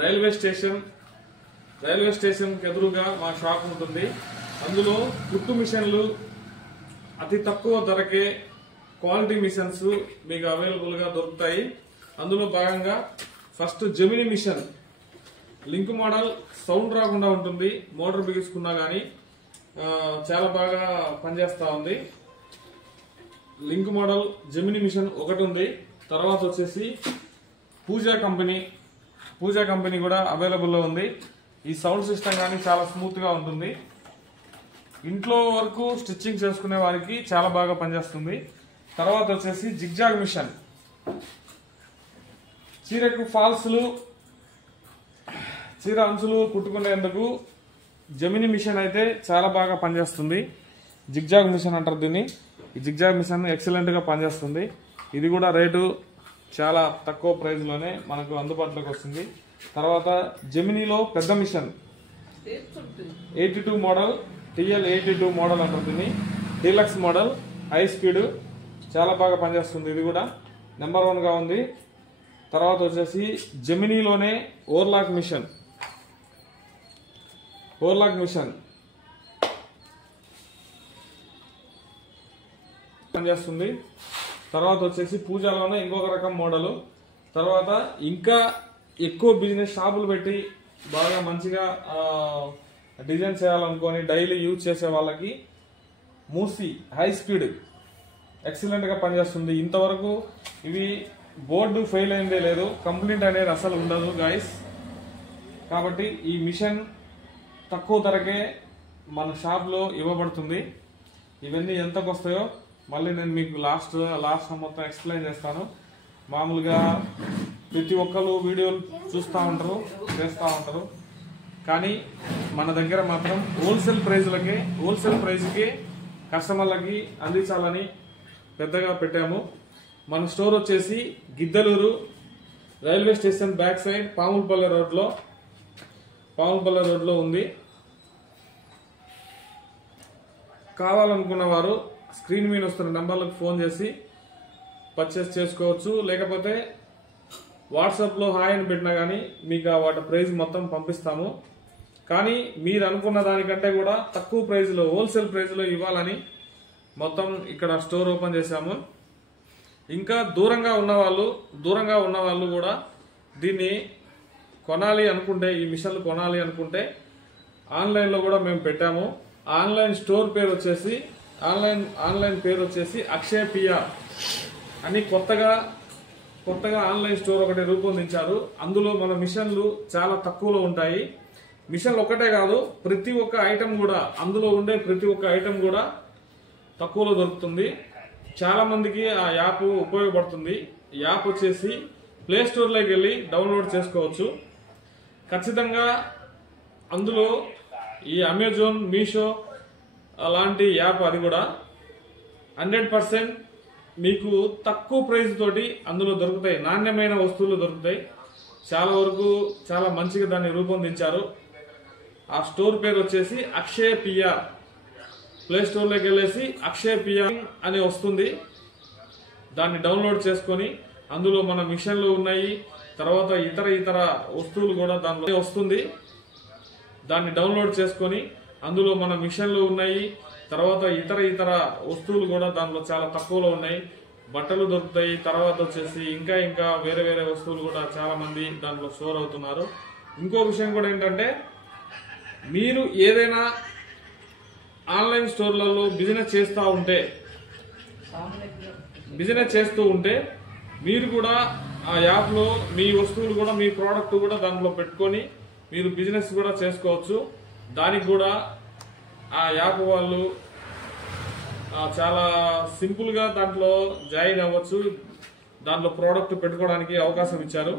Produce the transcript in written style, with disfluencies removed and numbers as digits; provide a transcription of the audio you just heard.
Railway station ఎదురుగా మా shop ఉంటుంది. అందులో కుట్టు మిషన్లు అతి తక్కువ ధరకే క్వాలిటీ మిషన్స్ మీకు అవైలబుల్ గా దొరుకుతాయి. అందులో భాగంగా first Gemini mission link model, sound రాకుండా ఉంటుంది. మోటార్ బిగించుకున్నా గానీ చాలా బాగా పనిచేస్తా ఉంది. లింక్ మోడల్ జెమిని మిషన్ ఒకటి ఉంది. తర్వాత వచ్చేసి పూజా కంపెనీ కూడా అవైలబుల్ లో ఉంది. ఈ సౌండ్ సిస్టమ్ కానీ చాలా స్మూత్ గా ఉంటుంది. ఇంట్లో వరకు స్టిచ్చింగ్ చేసుకునే వారికి చాలా బాగా పనిచేస్తుంది. తర్వాత వచ్చేసి జిగ్జాగ్ మిషన్, చీరకు ఫాల్స్లు, చీర అంచులు కుట్టుకునేందుకు జెమిని మిషన్ అయితే చాలా బాగా పనిచేస్తుంది. జిగ్జాగ్ మిషన్ అంటారు దీన్ని. ఈ జిగ్జాగ్ మిషన్ ఎక్సలెంట్ గా పనిచేస్తుంది. ఇది కూడా రేటు చాలా తక్కువ ప్రైస్ లోనే మనకు అందుబాటులోకి వస్తుంది. తర్వాత జెమినీలో పెద్ద మిషన్ 82 మోడల్, TL82 మోడల్ అంటారు దీన్ని. డీలక్స్ మోడల్, హై స్పీడ్, చాలా బాగా పనిచేస్తుంది. ఇది కూడా నెంబర్ 1 గా ఉంది. తర్వాత వచ్చేసి జెమినీలోనే ఓవర్లాక్ మిషన్ పనిచేస్తుంది. తర్వాత వచ్చేసి పూజలోనే ఇంకొక రకం మోడల్. తర్వాత ఇంకా ఎక్కువ బిజినెస్ షాపులు పెట్టి బాగా మంచిగా డిజైన్ చేయాలనుకొని డైలీ యూజ్ చేసే వాళ్ళకి మూసి హై స్పీడ్ ఎక్సలెంట్ గా పనిచేస్తుంది. ఇంతవరకు ఇవి బోర్డు ఫెయిల్ అయిందే లేదు, కంప్లైంట్ అనేది అసలు ఉండదు గాయస్. కాబట్టి ఈ మిషన్ తక్కువ ధరకే మన షాప్ లో ఇవ్వబడుతుంది. ఇవన్నీ ఎంతకు వస్తాయో మళ్ళీ నేను మీకు లాస్ట్ మొత్తం ఎక్స్ప్లెయిన్ చేస్తాను. మామూలుగా ప్రతి ఒక్కరు వీడియోలు చూస్తూ ఉంటారు, చేస్తూ ఉంటారు. కానీ మన దగ్గర మాత్రం హోల్సేల్ ప్రైజ్కి కస్టమర్లకి అందించాలని పెద్దగా పెట్టాము. మన స్టోర్ వచ్చేసి Giddalur railway station back side Pamulapalle రోడ్లో ఉంది. కావాలనుకున్న వారు స్క్రీన్ మీద వస్తున్న నంబర్లకు ఫోన్ చేసి పర్చేస్ చేసుకోవచ్చు. లేకపోతే వాట్సాప్ లో హాయ్ అని పెట్టినా గానీ మీకు వాటి ప్రైస్ మొత్తం పంపిస్తాము. కానీ మీరు అనుకున్న దానికంటే కూడా తక్కువ ప్రైస్ లో, హోల్సేల్ ప్రైస్ లో ఇవ్వాలని మొత్తం ఇక్కడ స్టోర్ ఓపెన్ చేశాము. ఇంకా దూరంగా ఉన్న వాళ్ళు కూడా దీన్ని కొనాలి అనుకుంటే, ఈ మిషన్లు కొనాలి అనుకుంటే ఆన్లైన్ లో కూడా మేము పెట్టాము. ఆన్లైన్ స్టోర్ పేరు వచ్చేసి ఆన్లైన్ పేరు వచ్చేసి అక్షయ పిఆర్ అని కొత్తగా ఆన్లైన్ స్టోర్ ఒకటి రూపొందించారు. అందులో మన మిషన్లు చాలా తక్కువలో ఉంటాయి. మిషన్లు ఒక్కటే కాదు, ప్రతి ఒక్క ఐటెం కూడా, అందులో ఉండే ప్రతి ఒక్క ఐటెం కూడా తక్కువలో దొరుకుతుంది. చాలా మందికి ఆ యాప్ ఉపయోగపడుతుంది. యాప్ వచ్చేసి ప్లే స్టోర్ లోకి వెళ్ళి డౌన్లోడ్ చేసుకోవచ్చు. ఖచ్చితంగా అందులో ఈ అమెజాన్, మీషో అలాంటి యాప్ అది కూడా 100% మీకు తక్కువ ప్రైస్ తోటి అందులో దొరుకుతాయి. నాణ్యమైన వస్తువులు దొరుకుతాయి. చాలా వరకు చాలా మంచిగా దాన్ని రూపొందించారు. ఆ స్టోర్ పేరు వచ్చేసి అక్షయ పిఆర్. ప్లే స్టోర్ లోకి వెళ్ళేసి అక్షయ పిఆర్ అని వస్తుంది. దాన్ని డౌన్లోడ్ చేసుకొని అందులో మన మిషన్లు ఉన్నాయి. తర్వాత ఇతర వస్తువులు కూడా దానిలో వస్తుంది. దాన్ని డౌన్లోడ్ చేసుకొని అందులో మన మిషన్లు ఉన్నాయి. తర్వాత ఇతర వస్తువులు కూడా దానిలో చాలా తక్కువలో ఉన్నాయి. బట్టలు దొరుకుతాయి. తర్వాత వచ్చేసి ఇంకా వేరే వస్తువులు కూడా చాలా మంది దాంట్లో స్టోర్ అవుతున్నారు. ఇంకో విషయం కూడా ఏంటంటే, మీరు ఏదైనా ఆన్లైన్ స్టోర్లలో బిజినెస్ చేస్తూ ఉంటే మీరు కూడా ఆ యాప్ లో మీ వస్తువులు కూడా, మీ ప్రోడక్ట్ కూడా దాంట్లో పెట్టుకొని మీరు బిజినెస్ కూడా చేసుకోవచ్చు. దానికి కూడా ఆ యాప్ వాళ్ళు చాలా సింపుల్ గా దాంట్లో జాయిన్ అవ్వచ్చు. దాంట్లో ప్రోడక్ట్ పెట్టుకోవడానికి అవకాశం ఇచ్చారు.